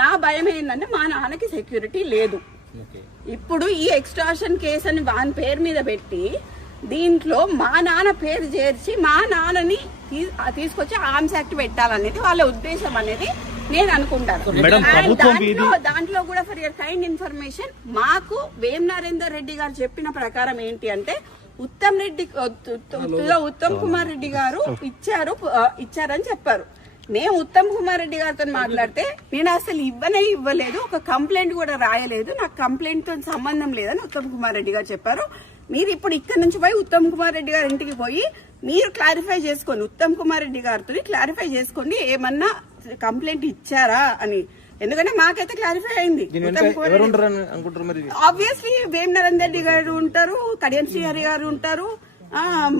నా భయం ఏంటంటే మా నాన్నకి సెక్యూరిటీ లేదు. ఇప్పుడు ఈ ఎక్స్ట్రాషన్ కేసు అని వాని పేరు మీద పెట్టి దీంట్లో మా నాన్న పేరు చేర్చి మా నాన్నని తీసుకొచ్చి ఆర్మ్స్ యాక్ట్ పెట్టాలనేది వాళ్ళ ఉద్దేశం అనేది నేను అనుకుంటాను. దాంట్లో కూడా ఫర్ యువర్ కైండ్ ఇన్ఫర్మేషన్ మాకు వేం నరేందర్ రెడ్డి గారు చెప్పిన ప్రకారం ఏంటి అంటే ఉత్తమ్ కుమార్ రెడ్డి గారు ఇచ్చారని చెప్పారు. నేను ఉత్తమ్ కుమార్ రెడ్డి గారితో మాట్లాడితే నేను అసలు ఇవ్వలేదు, ఒక కంప్లైంట్ కూడా రాయలేదు, నాకు కంప్లైంట్ తో సంబంధం లేదని ఉత్తమ్ కుమార్ రెడ్డి గారు చెప్పారు. మీరు ఇప్పుడు ఇక్కడ నుంచి పోయి ఉత్తమ్ కుమార్ రెడ్డి గారి ఇంటికి పోయి మీరు క్లారిఫై చేసుకోండి, ఉత్తమ్ కుమార్ రెడ్డి గారితో క్లారిఫై చేసుకోండి ఏమన్నా కంప్లైంట్ ఇచ్చారా అని. ఎందుకంటే మాకైతే క్లారిఫై అయింది. ఆబ్వియస్లీ వేం నరేందర్ రెడ్డి గారు ఉంటారు, కడియం శ్రీహరి గారు ఉంటారు,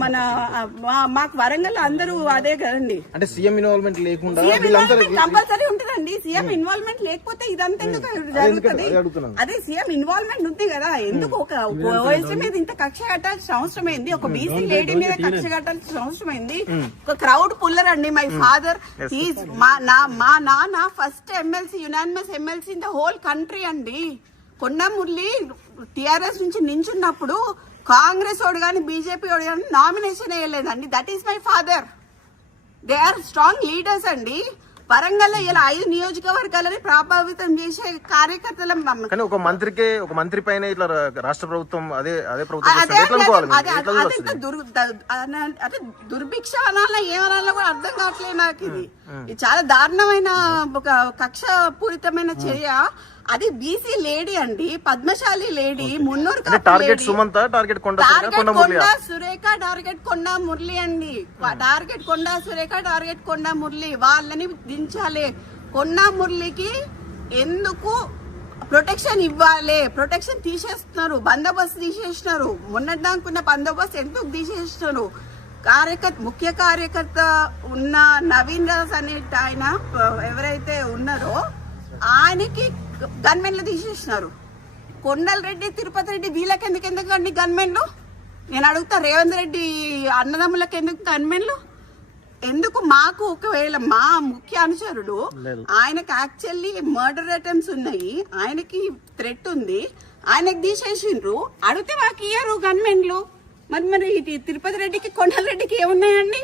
మన మాకు వరంగల్ అందరూ అదే కదండి. అంటే సీఎం ఇన్వాల్వ్మెంట్ లేకుండా కంపల్సరీ ఉంటుందండి. సీఎం ఇన్వాల్వ్మెంట్ లేకపోతే ఇదంతా ఎందుకు జరుగుతుంది? అదే సీఎం ఇన్వాల్వ్మెంట్ ఉంది కదా. ఎందుకు ఒక ఓఎస్సీ మీద ఇంత కక్ష కట్టాల్సిన అవసరం ఏంది? ఒక బీసీ లేడీ మీద కక్ష కట్టాల్సిన అవసరం ఏంది? ఒక క్రౌడ్ పుల్లర్ అండి. మై ఫాదర్ మా నాన్న first MLC, unanimous MLC in the whole country అండి. కొండా మురళి టిఆర్ఎస్ నుంచి నించున్నప్పుడు కాంగ్రెస్ వాడు కానీ బీజేపీ వాడు కానీ నామినేషన్ వేయలేదండి. That is my father. They are strong leaders అండి. వరంగల్లో ఇలా 5 నియోజకవర్గాలని ప్రభావితం చేసే కార్యకర్తల ఒక మంత్రి పైన ఇట్లా రాష్ట్ర ప్రభుత్వం అదే దుర్భిక్ష అనాలా ఏమనాలా కూడా అర్థం కావట్లేదు నాకు. ఇది చాలా దారుణమైన ఒక కక్ష పూరితమైన చర్య. అది బీసీ లేడీ అండి, పద్మశాలి లేడీ, మున్నూరు target Sumantha, target Konda Surekha, target కొండా మురళి అండి. టార్గెట్ కొండా సురేఖ, టార్గెట్ కొండా మురళి. వాళ్ళని దించాలి. కొండా మురళికి ఎందుకు ప్రొటెక్షన్ ఇవ్వాలి? ప్రొటెక్షన్ తీసేస్తున్నారు, బందోబస్తు తీసేస్తున్నారు. మొన్నటిదాకున్న బందోబస్తు ఎందుకు తీసేస్తున్నారు? ముఖ్య కార్యకర్త ఉన్న నవీన్ రాజ్ అనే ఆయన ఎవరైతే ఉన్నారో ఆయనకి గన్మెన్లు తీసేసినారు. కొండల్ రెడ్డి, తిరుపతి రెడ్డి వీళ్ళకి ఎందుకు అండి గన్మెన్లు? నేను అడుగుతా, రేవంత్ రెడ్డి అన్నదమ్ములకు ఎందుకు గన్మెన్లు? ఎందుకు? మాకు ఒకవేళ మా ముఖ్య అనుచరుడు ఆయనకు యాక్చువల్లీ మర్డర్ అటెంప్ట్స్ ఉన్నాయి, ఆయనకి థ్రెట్ ఉంది, ఆయనకు తీసేసిండ్రు. అడిగితే మాకు ఇయ్యారు గన్మెన్లు. మరి తిరుపతి రెడ్డికి కొండల్ రెడ్డికి ఏమున్నాయండి?